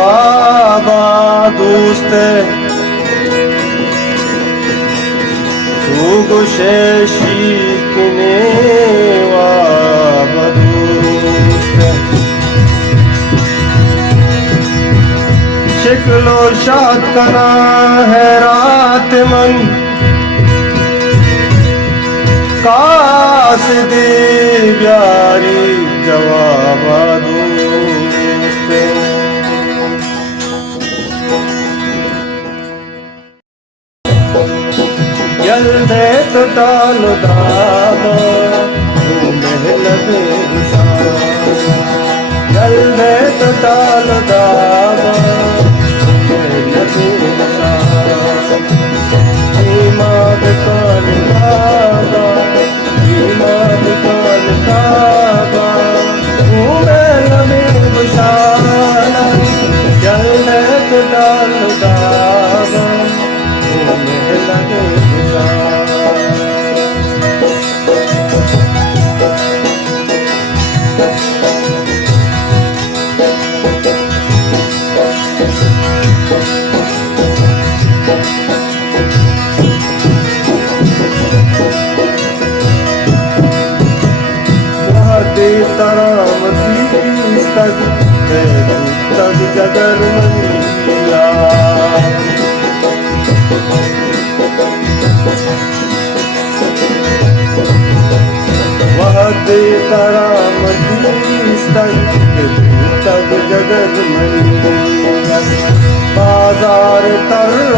बाबा दोस्त तू गुशेशी किने बाबा दोस्त शिकलो शाद कना है रात मन कास दे प्यारी जवाब दोस्त जल्दे तो टाल दावा तू महल दे जल्दे तो टाल दावा महल दे ईमाद कान काबा ईमाद कान काबा तू महल में बुशारा जल्दे तो टाल दावा तू महल दे तरामती तक तक जगर मनिया वह दे तरामती तक जगर मनिया बाजार तर